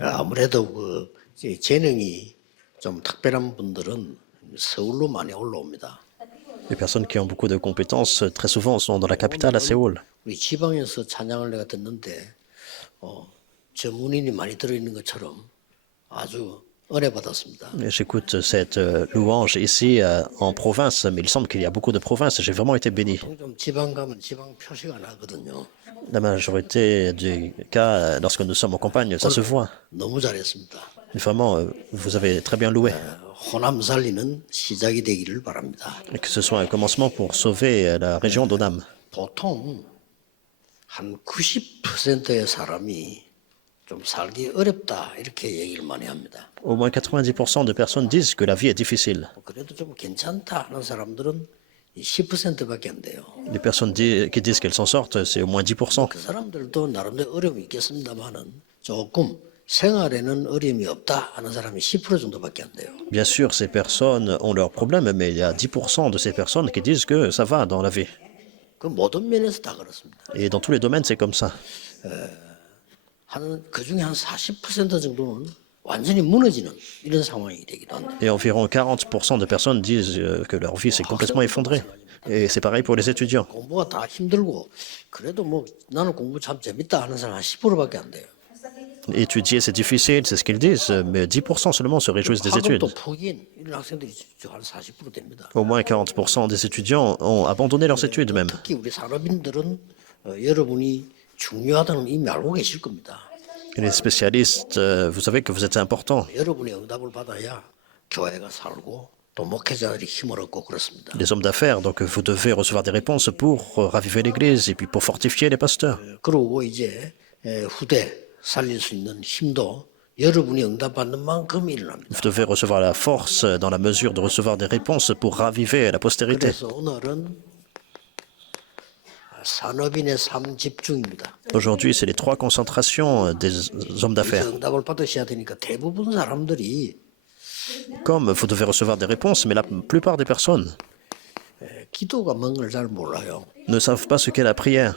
아무래도 그 이제 재능이 좀 특별한 분들은 서울로 많이 올라옵니다. Les personnes qui ont beaucoup de compétences, très souvent, sont dans la capitale, à Séoul. 우리 지방에서 찬양을 내가 듣는데 전문인이 많이 들어있는 것처럼 아주 은혜 받았습니다. Et j'écoute cette louange ici en province, mais il semble qu'il y a beaucoup de provinces. J'ai vraiment été béni. 좀 지방 가면 지방 표시가 나거든요. La majorité des cas, lorsque nous sommes en campagne, ça se voit. 너무 잘했습니다. Mais vraiment, vous avez très bien loué. 호남 살리는 시작이 되기를 바랍니다. Et que ce soit un commencement pour sauver la région d'Onam. 보통 한 90%의 사람이 좀 살기 어렵다 이렇게 얘기를 많이 합니다. Au moins 90% de personnes disent que la vie est difficile. 그래도 좀 괜찮다 하는 사람들은 10%밖에 안 돼요. Les personnes qui disent qu'elles s'en sortent, c'est au moins 10%. 그 사람들도 나름대로 어려움이 있겠습니다만은 조금 생활에는 어려움이 없다 하는 사람이 10% 정도밖에 안 돼요. Bien sûr, ces personnes ont leurs problèmes, mais il y a 10% de ces personnes qui disent que ça va dans la vie. 그 모든 면에서 다 그렇습니다. Et dans tous les domaines, c'est comme ça. 그 중에 한 40% 정도는 완전히 무너지는 이런 상황이 되기도 합니다. Et environ 40% de personnes disent que leur vie s'est complètement effondrée. Et c'est pareil pour les étudiants. 공부가 다 힘들고 그래도 뭐 나는 공부 참 재밌다 하는 사람 한 10%밖에 안 돼요. Étudier, c'est difficile, c'est ce qu'ils disent, mais 10% seulement se réjouissent des études. 학업도 포기인 이런 학생들이 한 40% 됩니다. Au moins 40% des étudiants ont abandonné leurs études même. 특히 우리 산업인들은 여러분이 중요하다는 걸 이미 알고 계실 겁니다. Et les spécialistes, vous savez que vous êtes important. 여러분의 응답을 받아야 교회가 살고 또 목회자들이 힘을 얻고 그렇습니다. Les hommes d'affaires, donc vous devez recevoir des réponses pour raviver l'Église et puis pour fortifier les pasteurs. 그리고 이제 후대 살릴 수 있는 힘도 여러분이 응답받는 만큼 일어납니다. Vous devez recevoir la force dans la mesure de recevoir des réponses pour raviver la postérité. 그래서 오늘은 산업인의 삶 집중입니다. Aujourd'hui, c'est les 3 concentrations des hommes d'affaires. 응답을 받으셔야 되니까 대부분 사람들이 Comme vous devez recevoir des réponses, mais la plupart des personnes 기도가 뭔 걸 잘 몰라요. ne savent pas ce qu'est la prière.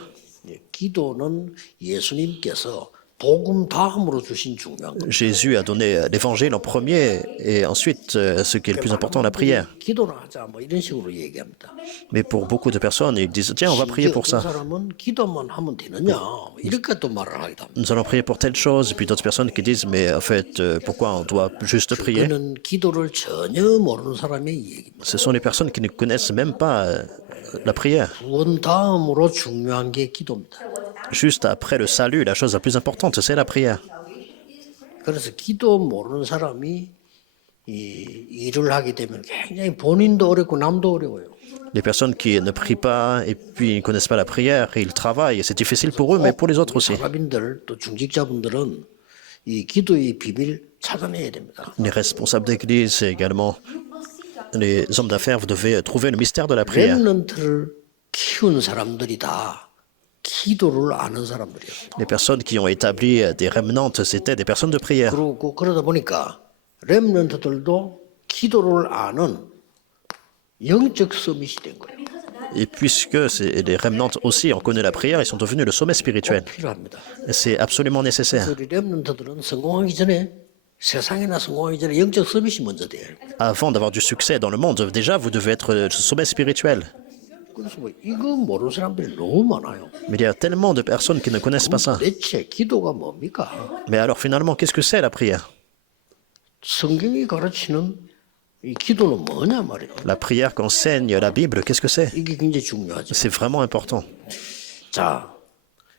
기도는 예수님께서 복음 다음으로 주신 중요한 것. Jésus a donné l'évangile en premier et ensuite ce qui est le plus important, la prière. 기도를 하자 뭐 이런 식으로 얘기합니다. Mais pour beaucoup de personnes, ils disent tiens, on va prier pour 어떤 ça. 사람은 기도만 하면 되느냐 이렇게 또 말을 하기도 합니다. Nous allons prier pour telle chose. Et puis d'autres personnes qui disent mais en fait, pourquoi on doit juste prier? 그는 기도를 전혀 모르는 사람의 얘기입니다. Ce sont les personnes qui ne connaissent même pas la prière. 구원 다음으로 중요한 게 기도입니다. Juste après le salut, la chose la plus importante, c'est la prière. 그래서 기도 모르는 사람이 이 일을 하게 되면 굉장히 본인도 어렵고 남도 어려워요. Les personnes qui ne prient pas et puis ne connaissent pas la prière, ils travaillent, et c'est difficile pour eux, mais pour les autres aussi. 사람인들 또 중직자분들은 이 기도의 비밀 찾아내야 됩니다. Les responsables d'église et également les hommes d'affaires, vous devez trouver le mystère de la prière. 렘넌트를 키운 사람들이 다 기도를 아는 사람들이에요. Les personnes qui ont établi des remnantes, c'était des personnes de prière. 그리고 그러다 보니까 렘넌트들도 기도를 아는 영적 서밋이 된 거예요. Et puisque les remnantes aussi ont connu la prière, ils sont devenus le sommet spirituel. 필요합니다. Et c'est absolument nécessaire. 우리 렘넌트들은 성공하기 전에 세상에나 성공하기 전에 영적 서밋이 먼저 돼요. Avant d'avoir du succès dans le monde, déjà, vous devez être le sommet spirituel. 그래서 뭐 이거 모르는 사람들이 너무 많아요. Mais il y a tellement de personnes qui ne connaissent pas ça. 대체 기도가 뭡니까? Mais alors finalement, qu'est-ce que c'est la prière? 성경이 가르치는 이 기도는 뭐냐 말이에요. La prière qu'enseigne la Bible, qu'est-ce que c'est? 이게 굉장히 중요하죠. C'est vraiment important. 자,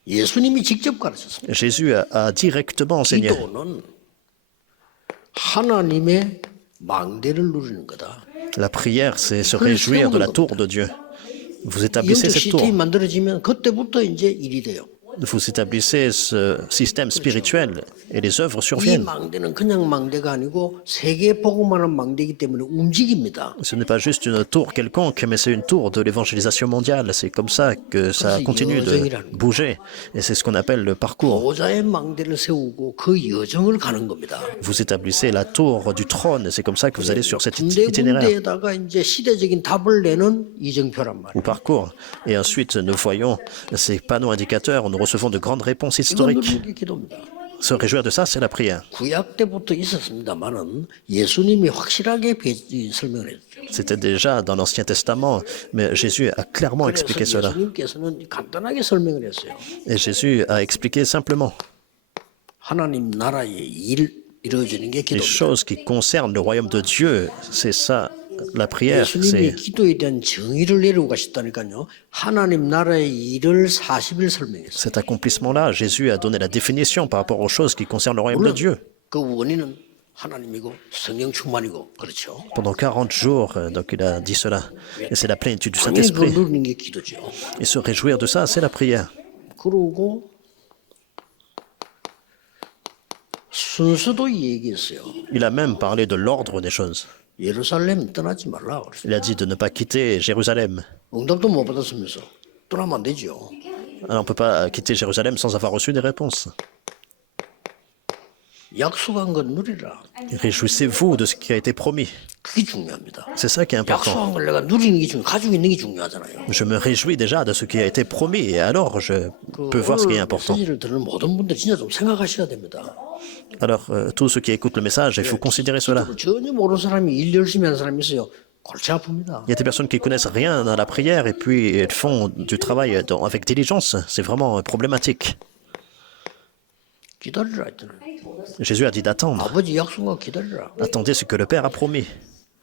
예수님이 직접 가르쳤습니다. Jésus a directement enseigné. 기도는 하나님의 망대를 누리는 거다. La prière, c'est se réjouir de la tour de Dieu. Vous établissez 영적 cette tour. 시스템이 만들어지면 그때부터 이제 일이 돼요. Vous établissez ce système spirituel et les œuvres 이 surviennent. 망대는 그냥 망대가 아니고 세계 복음하는 망대이기 때문에 움직입니다. Ce n'est pas juste une tour quelconque, mais c'est une tour de l'évangélisation mondiale. C'est comme ça que ça continue de bouger. Et c'est ce qu'on appelle le parcours. 보좌의 망대를 세우고 그 여정을 가는 겁니다. Vous établissez la tour du trône, et c'est comme ça que vous allez sur cet itinéraire 군데군데에다가 이제 시대적인 답을 내는 이정표란 말이에요. ou parcours. Et ensuite, nous voyons ces panneaux indicateurs, nous recevons de grandes réponses 이건 historiques. 누리는 게 기도입니다. Se réjouir de ça, c'est la prière. 구약 때부터 있었습니다만은 예수님이 확실하게 설명을 했죠. C'était déjà dans l'Ancien Testament, mais Jésus a clairement 그래서 expliqué cela. 예수님께서는 간단하게 설명을 했어요. Et Jésus a expliqué simplement 하나님 나라의 일 이루어지는 게 les 기도입니다. choses qui concernent le royaume de Dieu. C'est ça, la prière. 예수님이 C'est 기도에 대한 정의를 내리고 가셨다니까요. 하나님 나라의 일을 40일 설명했어요. cet accomplissement-là. Jésus a donné la définition par rapport aux choses qui concernent le royaume de Dieu. 그 원인은 하나님이고 성령 충만이고 그렇죠. Pendant 40 jours, donc il a dit cela. Et c'est la plénitude du 당연히 그걸 Saint-Esprit. 누리는 게 기도죠. Et se réjouir de ça, c'est la prière. 그러고 순서도 얘기했어요. Il a même parlé de l'ordre des choses. 예루살렘 떠나지 말라 그랬어요. Il a dit de ne pas quitter Jérusalem. 응답도 못 받았으면서 떠나면 안 되죠. Alors on ne peut pas quitter Jérusalem sans avoir reçu des réponses. 약속한 건 누리라. Réjouissez-vous de ce qui a été promis. 그게 중요합니다. C'est ça qui est important. 약속한 걸 내가 누리는 게 가지고 있는 게 중요하잖아요. Je me réjouis déjà de ce qui a été promis et alors je peux voir ce qui est important. 메시지를 듣는 모든 분들 진짜 좀 생각하셔야 됩니다. Alors, tous ceux qui écoutent le message, il faut considérer cela. 전혀 모르는 사람이 일 열심히 하는 사람이 있어요. 골치 아픕니다. Il y a des personnes qui connaissent rien à la prière et puis elles font du travail avec diligence. C'est vraiment problématique. 기다리라 했잖아요. Jésus a dit d'attendre. 아버지 약속과 기다리라. Attendez ce que le Père a promis.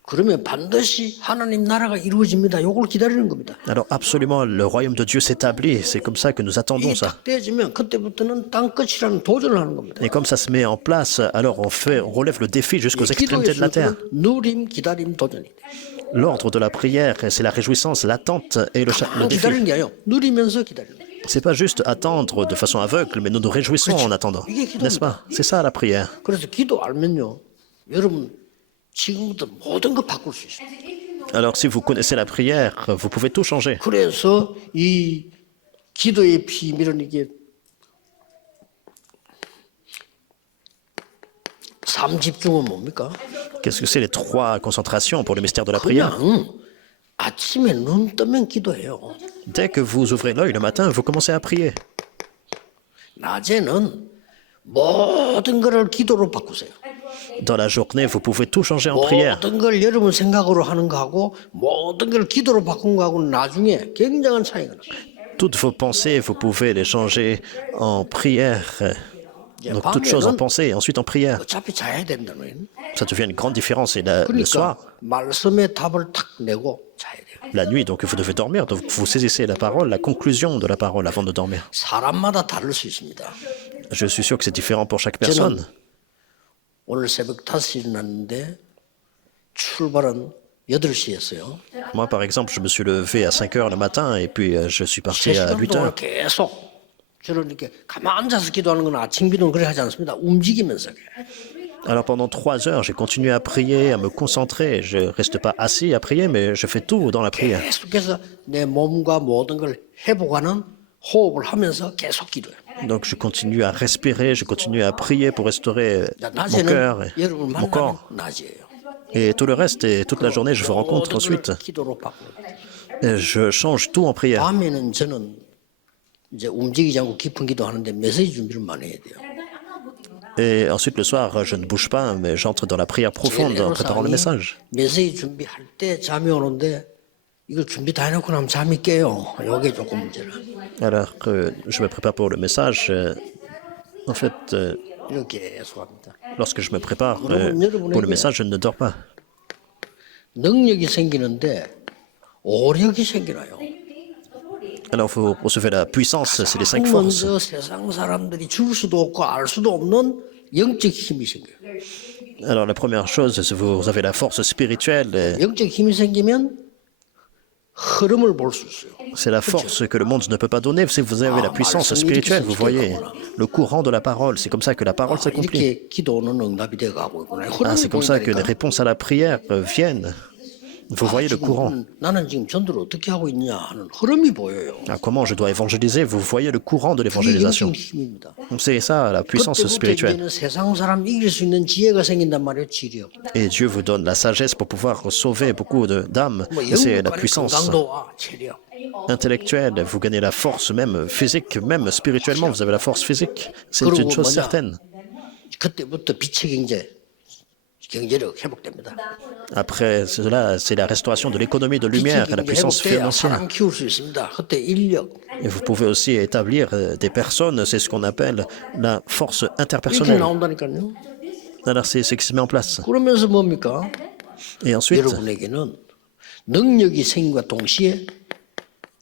그러면 반드시 하나님 나라가 이루어집니다. 요걸 기다리는 겁니다. Alors absolument, le royaume de Dieu s'établit. C'est comme ça que nous attendons 이게 ça. 딱 되어지면 그때부터는 땅끝이라는 도전을 하는 겁니다. Et comme ça se met en place, alors on relève le défi jusqu'aux 기도의 extrémités de la terre. 순서는 누림, 기다림, 도전이 돼. L'ordre de la prière, c'est la réjouissance, l'attente et le défi. 기다리는 게 아니에요. 누리면서 기다리는 거예요. C'est pas juste attendre de façon aveugle, mais nous nous réjouissons en attendant. N'est-ce pas? C'est ça la prière. 그래서 기도 알면요. 여러분 지금부터 모든 거 바꿀 수 있어요. Alors si vous connaissez la prière, vous pouvez tout changer. 그래서 이 기도의 비밀은 이게 3집중은 뭡니까? Qu'est-ce que c'est les 3 concentrations pour le mystère de la prière? 그냥 아침에 눈 뜨면 기도해요. Dès que vous ouvrez l'œil le matin, vous commencez à prier. 낮에는 모든 것을 기도로 바꾸세요. Dans la journée, vous pouvez tout changer en prière. 모든 걸 여러분 생각으로 하는 거하고 모든 걸 기도로 바꾼 거하고는 나중에 굉장한 차이가 나요. Toutes vos pensées, vous pouvez les changer en prière. Donc toutes choses en pensée et ensuite en prière. 어차피 자야 된다는 거예요. Ça devient une grande différence. Et le soir, 그러니까 말씀의 답을 탁 내고 자야 돼요. la nuit, donc vous devez dormir. Donc vous saisissez la parole, la conclusion de la parole avant de dormir. 사람마다 다를 수 있습니다. Je suis sûr que c'est différent pour chaque personne. 오늘 새벽 5시에 일어났는데 출발은 8시였어요. Moi, par exemple, je me suis levé à 5 heures le matin et puis je suis parti à 8 3시간 동안 heures. 계속 저는 이렇게 가만 앉아서 기도하는 건 아침 기도는 그래 하지 않습니다. 움직이면서. Alors pendant 3 heures, j'ai continué à prier, à me concentrer. Je reste pas assis à prier, mais je fais tout dans la prière. 계속해서 내 몸과 모든 걸 회복하는 호흡을 하면서 계속 기도해요. Donc je continue à respirer, je continue à prier pour restaurer mon cœur et 여러분 mon corps. 만나면 낮이에요. Et tout le reste, et toute la journée, je vous rencontre 모든 걸 ensuite. 기도로 바꾸고. Et je change tout en prière. 밤에는 저는 이제 움직이지 않고 깊은 기도하는데 메시지 준비를 많이 해야 돼요. Et ensuite, le soir, je ne bouge pas, mais j'entre dans la prière profonde en préparant le message. 메시지 준비할 때 잠이 오는데 이걸 준비 다 해놓고 나면 잠이 깨요. 이게 조금 문제라. Alors que je me prépare pour le message, en fait, 이렇게 계속합니다. lorsque je me prépare pour le message, je ne dors pas. 능력이 생기는데 오력이 생기나요? Alors, vous recevez la puissance, c'est les 5 forces. 먼저 세상 사람들이 줄 수도 없고 알 수도 없는 영적 힘이 생겨요. Alors, la première chose, c'est que vous avez la force spirituelle. 영적 힘이 생기면 흐름을 볼 수 있어요. C'est la force que le monde ne peut pas donner. Si vous avez la puissance spirituelle, vous voyez le courant de la parole. C'est comme ça que la parole s'accomplit. 이렇게 기도는 응답이 돼 가고 있구나. Ah, c'est comme ça que les réponses à la prière viennent. Vous voyez le courant. 나는 지금 전도를 어떻게 하고 있냐 하는 흐름이 보여요. Ah, comment je dois évangéliser? Vous voyez le courant de 그게 l'évangélisation. 영적 힘입니다. C'est ça, la puissance 그때부터 spirituelle. 이제는 세상 사람 이길 수 있는 지혜가 생긴단 말이에요. 지력. Et Dieu vous donne la sagesse pour pouvoir sauver beaucoup d'âmes. 뭐 Et c'est la 영국간의 puissance 건강도와 체력. intellectuelle. Vous gagnez la force même physique, même spirituellement, vous avez la force physique. C'est une chose certaine. 그때부터 빛의 경제력 회복됩니다. Après cela, c'est la restauration de l'économie de lumière et la puissance 회복돼야 financière. 사람 키울 수 있습니다. 그때 인력 Et vous pouvez aussi établir des personnes, c'est ce qu'on appelle la force 이렇게 interpersonnelle. 나온다니까요. Alors c'est ce qui se met en place. 그러면서 뭡니까? Et ensuite, 여러분에게는 능력이 생김과 동시에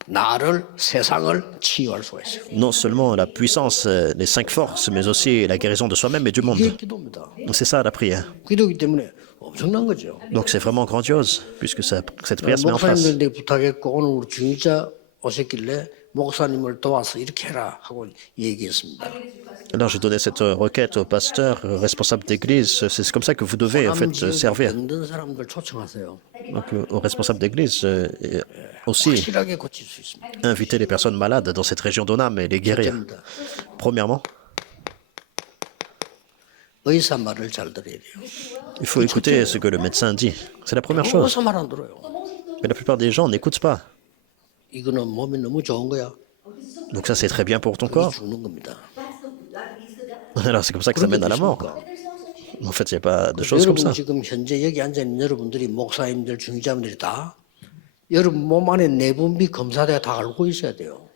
나를 세상을 치유할 수가 있어요. non seulement la puissance, les 5 forces, mais aussi la guérison de soi-même et du monde. 이게 기도입니다. C'est ça la prière. 기도이기 때문에 엄청난 거죠. Donc c'est vraiment grandiose, puisque cette prière se met en place. 목사님들 내가 부탁했고 오늘 우리 중위자 오셨길래 목사님을 도와서 이렇게 해라 하고 얘기했습니다. Alors j'ai donné cette requête au pasteur responsable d'église. C'est comme ça que vous devez en fait servir. 병든 사람들 초청하세요. Donc au responsable d'église et aussi 확실하게 고칠 수 있습니다. inviter les personnes malades dans cette région d'Onam et les guérir. Premièrement, 의사 말을 잘 들어야 돼요. il faut écouter ce que le médecin dit. C'est la première chose. 의사 말 안 들어요. Mais la plupart des gens n'écoutent pas. 이거는 몸에 너무 좋은 거야. Donc ça c'est très bien pour ton 그게 corps. 죽는 겁니다. Alors c'est comme ça que ça mène à la mort. En fait, il n'y a pas de choses comme 여러분 ça. 지금 현재 여기 앉아 있는 여러분들이 목사님들, 중위자분들이 다 여러분 몸 안에 내분비 검사대가 다 알고 있어야 돼요.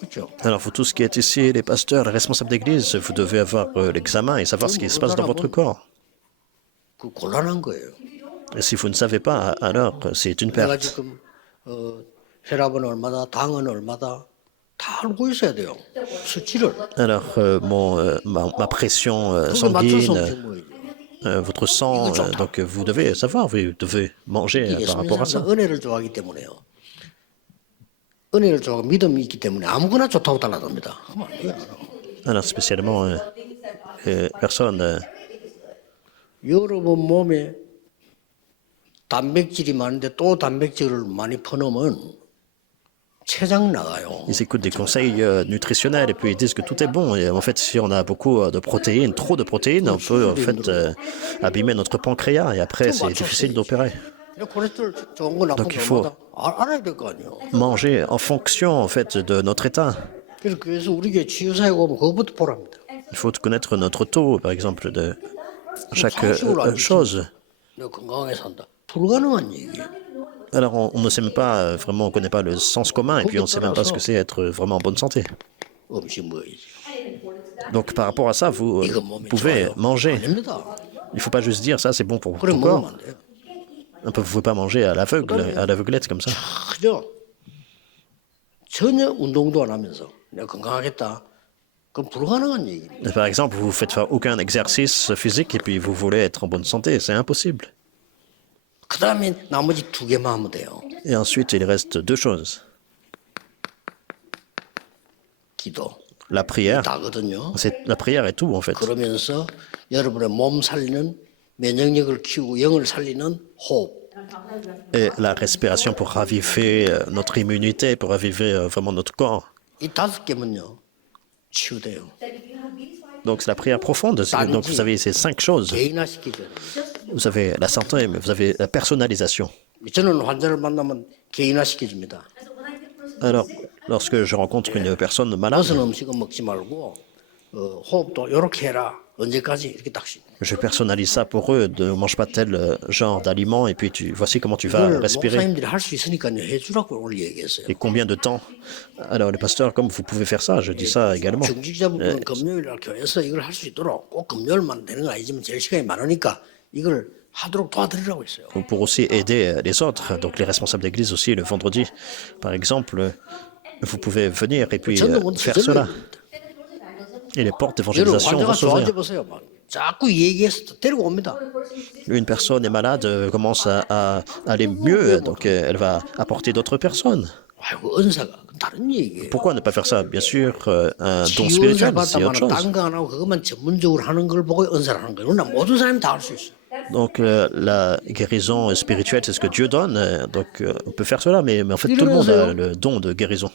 그렇죠? Alors vous tous qui êtes ici, les pasteurs, les responsables d'église, vous devez avoir l'examen et savoir ce qui se passe dans votre corps. 그 곤란한 거예요. Et si vous ne savez pas, alors c'est une 내가 perte. 지금 혈압은 얼마다, 당은 얼마다 다 알고 있어야 돼요. 수치를. Alors ma pression 그걸 맞춰서 sanguine, 먹어야지. votre sang, donc vous devez savoir, vous devez manger par rapport à ça. 은혜를 좋아하기 때문에요. 은혜를 좋아하고 믿음이 있기 때문에 아무거나 좋다고 달라듭니다. 그러면 안 돼요. Alors spécialement personnes 여러분 몸에 단백질이 많은데 또 단백질을 많이 퍼넣으면 췌장 나가요. ils écoutent des conseils nutritionnels et puis ils disent que tout est bon. Et en fait, si on a beaucoup de protéines, trop de protéines, on peut en fait abîmer notre pancréas et après c'est difficile d'opérer. 콜레스테롤 좋은 거 나쁜 Donc, il faut- 거마다 알아야 될 거 아니에요. Manger en fonction en fait de notre état. 그래서 우리에게 치유사역 오면 그것부터 보랍니다. Il faut connaître notre taux, par exemple, de chaque chose. 내가 건강하게 산다. 불가능한 얘기예요. Alors on ne sait même pas, vraiment, on ne connaît pas le sens commun et puis on ne sait même pas ce que c'est être vraiment en bonne santé. 음식 먹어야지. Donc par rapport à ça, vous 이거 몸에 pouvez 좋아요. manger. 아닙니다. Il ne faut pas juste dire ça c'est bon pour 그래 ton 먹으면 corps. 안 돼요. Vous ne pouvez pas manger à l'aveuglette comme ça. 그죠? 전혀 운동도 안 하면서 내가 건강하겠다. 그건 불가능한 얘기입니다. Par exemple, vous ne faites faire aucun exercice physique et puis vous voulez être en bonne santé, c'est impossible. 그 다음에 나머지 두 개만 하면 돼요. Et ensuite, il reste deux choses. 기도. La prière, 다거든요. la prière est tout en fait. 그러면서 여러분의 몸 살리는 면역력을 키우고 영을 살리는 호흡. Et la respiration pour raviver notre immunité, pour raviver vraiment notre corps. 이 다섯 개면요 치유돼요. Donc c'est la prière profonde. Donc vous avez ces 5 choses. 개인화시키죠. Vous avez la santé, mais vous avez la personnalisation. 저는 환자를 만나면 개인화시켜줍니다. Alors, lorsque je rencontre une personne malade, 무슨 음식은 먹지 말고 호흡도 이렇게 해라. 언제까지 이렇게 딱. je personnalise ça pour eux. Ne mange pas tel genre d'aliment et puis voici comment tu vas 이걸 respirer. 목사님들이 할 수 있으니까요. 해주라고 오늘 얘기했어요. Et combien de temps? Alors, le pasteur, comme vous pouvez faire ça, je dis ça également. 중직자분들은 금요일날 교회에서 이걸 할 수 있도록 꼭 금요일만 되는 건 아니지만 제일 시간이 많으니까 이걸 하도록 도와드리라고 했어요. Pour aussi aider les autres, donc les responsables d'église aussi, le vendredi, par exemple, vous pouvez venir et puis faire cela. Et les portes 여러분 d'évangélisation 환자가 vont 좋아져 s'ouvrir. 보세요. 막 자꾸 얘기해서 데리고 옵니다. Une personne est malade, commence à aller mieux, donc elle va apporter d'autres personnes. 아이고 은사가 그건 다른 얘기예요. Pourquoi ne pas faire ça? Bien sûr, un don 치유 spirituel, 은사 c'est autre 받다만 chose. 딴 거 안 하고 그것만 전문적으로 하는 걸 보고 은사를 하는 거예요. 그러나 모든 사람이 다 할 수 있어요. Donc la guérison spirituelle, c'est ce que Dieu donne, donc on peut faire cela, mais en fait tout le monde a le don de guérison.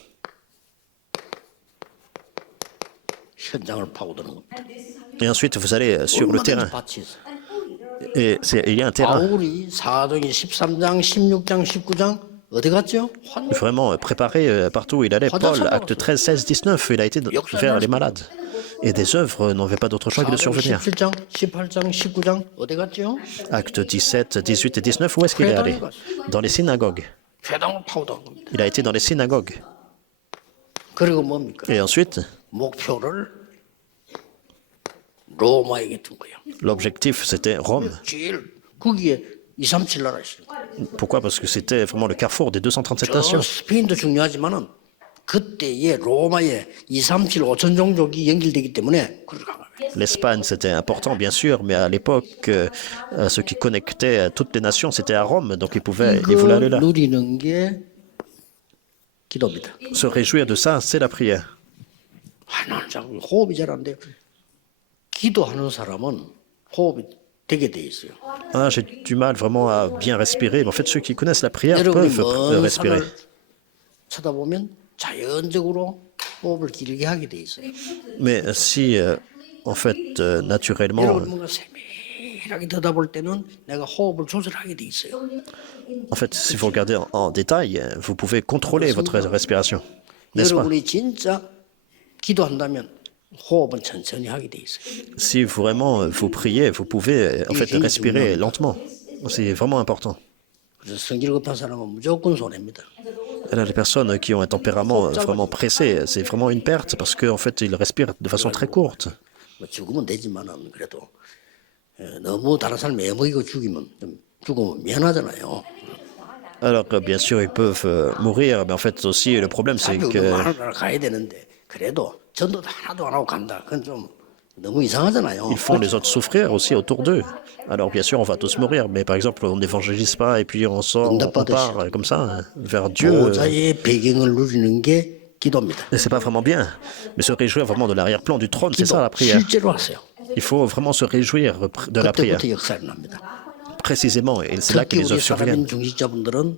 현장을 파고드는 겁니다. Et ensuite, vous allez sur le terrain. 밭이 있어요. Et il y a un terrain. 바울이 사도행전 13장, 16장, 19장 어디 갔죠? Vraiment préparé partout où il allait. Paul, acte 13, 16, 19, il a été vers les malades. Et des œuvres n'avaient pas d'autre choix que de survenir. 17장, 18장, 19장 어디 갔죠? Actes 17, 18 et 19, où est-ce qu'il est allé? Dans les synagogues. 회당을 파고든 겁니다. Il a été dans les synagogues. 그리고 뭡니까? Et ensuite, 목표를 로마에게 둔 거예요. l'objectif, c'était Rome. 제일 거기에 237 나라 있어요. Pourquoi? Parce que c'était vraiment le carrefour des 237 nations. 스페인도 중요하지만은 그때의 로마의 237, 5천 종족이 연결되기 때문에 그걸 간 거예요. L'Espagne, c'était important, bien sûr, mais à l'époque, ce qui connectait toutes les nations, c'était à Rome, donc ils voulaient aller là. 이거 누리는 게 기도입니다. Se réjouir de ça, c'est la prière. 나는 자꾸 호흡이 잘 안 돼요. 기도하는 사람은 호흡이 되게 돼 있어요. Ah, j'ai du mal vraiment à bien respirer, mais en fait, ceux qui connaissent la prière 여러분이 peuvent 먼 respirer. 산을 쳐다보면 자연적으로 호흡을 길게 하게 돼 있어요. Mais si, en fait, naturellement, 여러분 뭔가 세밀하게 들여다볼 때는 내가 호흡을 조절하게 돼 있어요. en fait, si vous regardez en détail, vous pouvez contrôler votre respiration, n'est-ce pas? 여러분이 진짜 기도한다면 호흡은 천천히 하게 돼 있어요. Si vraiment vous priez, vous pouvez en fait respirer lentement. C'est vraiment important. 그래서 성질 급한 사람은 무조건 손해입니다. Et là, les personnes qui ont un tempérament vraiment pressé, c'est vraiment une perte parce qu'en fait, ils respirent de façon très courte. 뭐 죽으면 되지만은 그래도 너무 다른 사람 애먹이고 죽으면 미안하잖아요. Alors, bien sûr, ils peuvent mourir, mais en fait aussi, le problème, c'est 앞에 que 많은 나라 가야 되는데 그래도 전도도 하나도 안 하고 간다. 그건 좀 너무 이상하잖아요. ils font les autres souffrir aussi autour d'eux. Alors, bien sûr, on va tous mourir, mais par exemple, on n'évangélise pas et puis on sort, on part comme ça vers Dieu. 보좌의 배경을 누리는 게 기도입니다. Et c'est pas vraiment bien. Mais se réjouir vraiment de l'arrière-plan du trône, c'est ça la 기도 prière. 실제로 하세요. Il faut vraiment se réjouir de la prière, 그때부터 역사가 납니다. précisément, et c'est là que 특히 les 우리 œuvres surviennent. 사람인 중직자분들은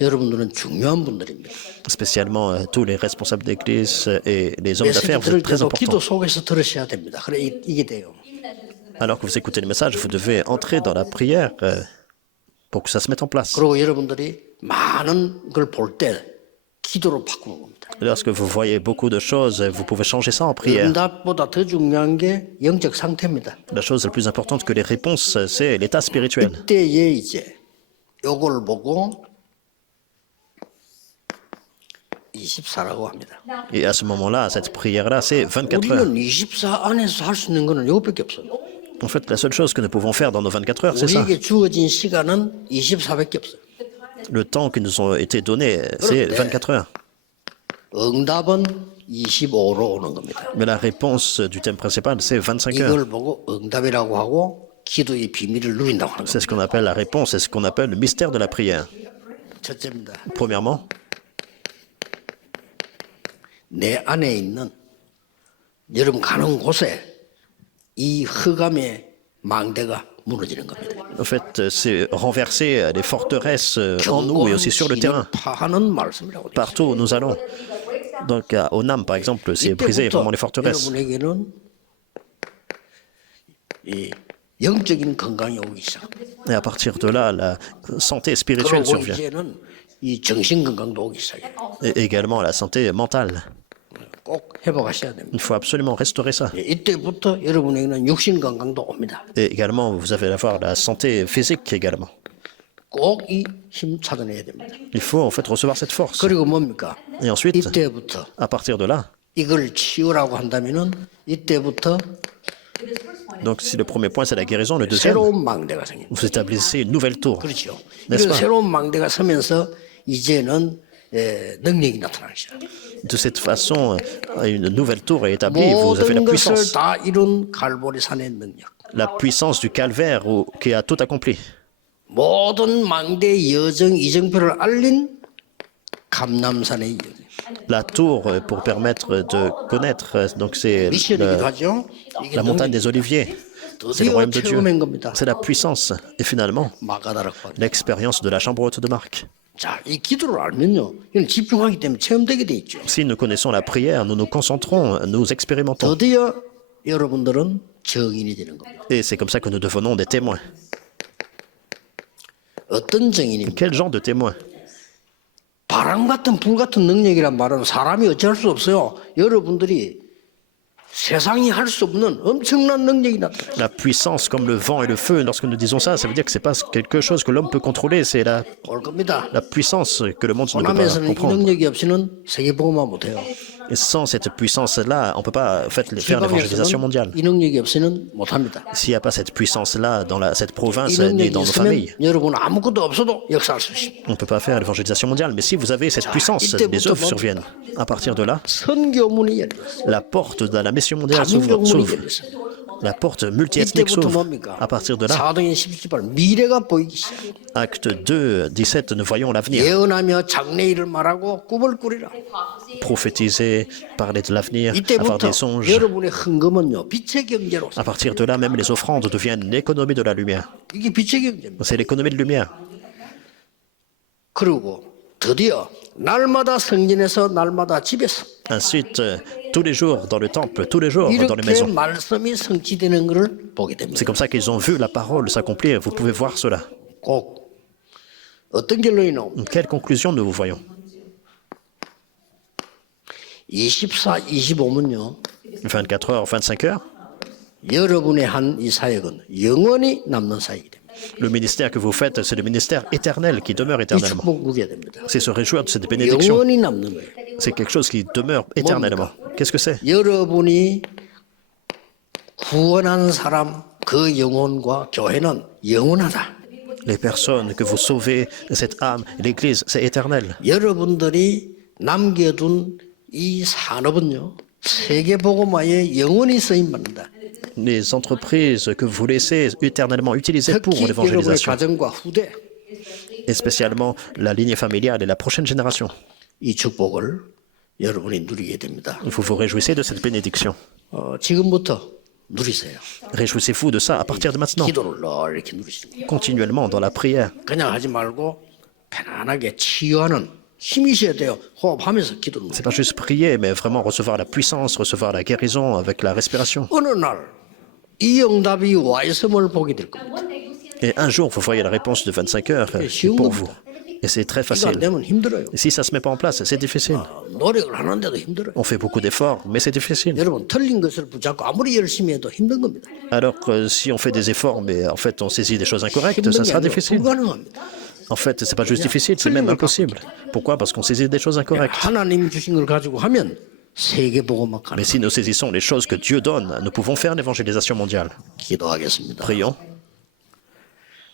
여러분들은 중요한 분들입니다. Spécialement tous les responsables d'église et les hommes 메시지 d'affaires, vous 들을 êtes très 때도 기도 importants. 속에서 들으셔야 됩니다. 그래 이게 돼요. Alors que vous écoutez le message, vous devez entrer dans la prière pour que ça se mette en place. 그리고 여러분들이 많은 걸 볼 때 기도로 바꾸는 겁니다. Lorsque vous voyez beaucoup de choses, vous pouvez changer ça en prière. 응답보다 더 중요한 게 영적 상태입니다. La chose la plus importante que les réponses, c'est l'état spirituel. 이때에 이제 요걸 보고 24라고 합니다. Et à ce moment-là, cette prière-là, c'est 24 heures. 우리는 24 안에서 할 수 있는 거는 요것밖에 없어요. En fait, la seule chose que nous pouvons faire dans nos 24 heures, c'est ça. 우리에게 주어진 시간은 24밖에 없어요. Le temps qui nous a été donné, c'est 24 heures. 응답은 25로 오는 겁니다. Mais la réponse du thème principal, c'est 25 heures. 이걸 보고 응답이라고 하고 기도의 비밀을 누린다고 하는 C'est 겁니다. ce qu'on appelle la réponse, c'est ce qu'on appelle le mystère de la prière. 첫째입니다. Premièrement, 내 안에 있는 여러분 가는 곳에 이 흑암의 망대가 무너지는 겁니다. en fait, c'est renverser les forteresses en nous et aussi sur le terrain, 파하는 말씀이라고 돼요. partout où nous allons. Donc à Onam, par exemple, c'est briser 이때부터 vraiment les forteresses. 여러분에게는 이 영적인 건강이 오기 시작합니다. Et à partir de là, la santé spirituelle 그리고 survient. 이제는 이 정신 건강도 오기 시작해요. Et également la santé mentale. 꼭 회복하셔야 됩니다. Il faut absolument restaurer ça. 이때부터 여러분에게는 육신 건강도 옵니다. Et également, vous allez avoir la santé physique également. 꼭 이 힘 찾아내야 됩니다. Il faut en fait recevoir cette force. 그리고 뭡니까? Et ensuite, 이때부터 à partir de là, 이걸 치유라고 한다면은 이때부터 donc si le premier point c'est la guérison, le deuxième, 새로운 망대가 생깁니다. vous établissez une nouvelle tour. 그렇죠. N'est-ce 이런 pas? 새로운 망대가 서면서 이제는 능력이 나타나기 시작합니다. De cette façon, une nouvelle tour est établie, vous avez la 모든 것을 puissance. 다 이룬 갈보리 산의 능력. La puissance du calvaire qui a tout accompli. 모든 망대의 여정 이정표를 알린 감남산의 여정. La tour pour permettre de connaître, donc c'est 미션이기도 하죠. 이게 la montagne des Oliviers. C'est le 드디어 royaume de Dieu. 체험한 겁니다. C'est la puissance. Et finalement, 마가다락방. l'expérience de la chambre haute de Marc. 자, 이 기도를 알면요, 이건 집중하기 때문에 체험되게 돼 있죠. Si nous connaissons la prière, nous nous concentrons, nous expérimentons. 드디어 여러분들은 정인이 되는 겁니다. Et c'est comme ça que nous devenons des témoins. 어떤 정인입니까? Quel genre de témoins? 바람 같은 불 같은 능력이란 말은 사람이 어찌할 수 없어요. 여러분들이 세상이 할 수 없는 엄청난 능력이 나타나요. La puissance comme le vent et le feu, lorsque nous disons ça, ça veut dire que ce n'est pas quelque chose que l'homme peut contrôler, c'est 올 겁니다. la puissance que le monde ne peut pas 호남에서는 이 comprendre. 능력이 없이는 세계복음화 못해요. Et sans cette puissance-là, on ne peut pas en fait, faire l'évangélisation mondiale. 지방에서는 이 능력이 없이는 못합니다. S'il n'y a pas cette puissance-là dans cette province 이 ni 능력이 dans nos 있으면 familles, 여러분 아무것도 없어도 역사할 수 있습니다. on ne peut pas faire l'évangélisation mondiale. Mais si vous avez cette puissance, les œuvres surviennent. À partir de là, 선교문이 열렸어요. la porte de la mission mondiale 다민족문이 s'ouvre. 열렸어요. La porte multiethnique 이때부터 s'ouvre. 뭡니까? À partir de là, 사도행 17절 미래가 보이기 시작해요. acte 2, 17, nous voyons l'avenir. 예언하며 장래일을 말하고 꿈을 꾸리라. Prophétiser, parler de l'avenir, avoir 이때부터 des songes. 여러분의 헌금은요 빛의 경제로 À partir de là, même les offrandes deviennent l'économie de la lumière. 이게 빛의 경제입니다. C'est l'économie de lumière. 그리고 드디어 날마다 성전에서 날마다 집에서 Ensuite, tous les jours dans le temple, tous les jours dans les 이렇게 maisons. 말씀이 성취되는 것을 보게 됩니다. C'est comme ça qu'ils ont vu la parole s'accomplir. Vous pouvez voir cela. 꼭 어떤 결론이 나옵니까? Quelle conclusion nous voyons? 24, 25문요. 24 heures, 25 heures. 여러분의 한 이 사역은 영원히 남는 사역이 됩니다. Le ministère que vous faites, c'est le ministère éternel qui demeure 이 éternellement. 축복 누려야 됩니다. C'est se réjouir de cette bénédiction. 영원히 남는 거예요. C'est quelque chose qui demeure éternellement. Qu'est-ce que c'est? 여러분이 구원한 사람 그 영혼과 교회는 영원하다. Les personnes que vous sauvez, cette âme, l'Église, c'est éternel. 여러분들이 남겨둔 이 산업은요 세계복음화에 영원히 쓰임받는다. Les entreprises que vous laissez éternellement utilisées pour 특히 여러분의 l'évangélisation, 가정과 후대 et spécialement la lignée familiale et la prochaine génération. 이 축복을 여러분이 누리게 됩니다. Vous vous réjouissez de cette bénédiction. 지금부터 누리세요. Réjouissez-vous de ça à partir de maintenant, 기도를 늘 이렇게 누리시는 거예요. continuellement dans la prière. 그냥 하지 말고 편안하게 치유하는 힘이 있어야 돼요. 호흡하면서 기도를 C'est 누리세요. pas juste prier, mais vraiment recevoir la puissance, recevoir la guérison avec la respiration. 어느 날 이 응답이 와 있음을 보게 될 겁니다. Et un jour, vous voyez la réponse de 25 heures pour vous. Et c'est très 이거 안 facile. 되면 힘들어요. Et si ça ne se met pas en place, c'est difficile. 노력을 하는데도 힘들어요. On fait beaucoup d'efforts, mais c'est difficile. 여러분 틀린 것을 붙잡고 아무리 열심히 해도 힘든 겁니다. Alors que si on fait des efforts, mais en fait on saisit des choses incorrectes, 힘든 ça 게 sera 아니라 difficile. 불가능합니다. En fait, c'est pas juste difficile, c'est même impossible. Pourquoi? Parce qu'on saisit des choses incorrectes. 하나님 주신 걸 가지고 하면 세계복음화 가능. Mais si nous saisissons les choses que Dieu donne, nous pouvons faire l'évangélisation mondiale. 기도하겠습니다. Prions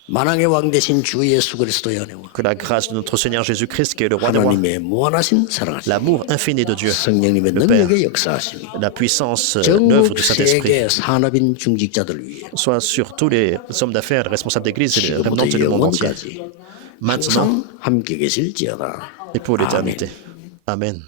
만왕의 왕 대신 주 예수 그리스도의 은혜와 que la grâce de notre Seigneur Jésus-Christ, qui est le roi des rois, 하나님의 무한하신 사랑하심 l'amour infini de Dieu, 성령님의 le Père, 능력의 역사하심이 la puissance, l'œuvre 전국 du Saint-Esprit, 세계 산업인 중직자들 위해 soit sur tous les hommes d'affaires, les responsables d'église et les revenants 지금부터 du monde entier. 영원까지 Maintenant 항상 함께 계실지어다. et pour 아멘. l'éternité. Amen.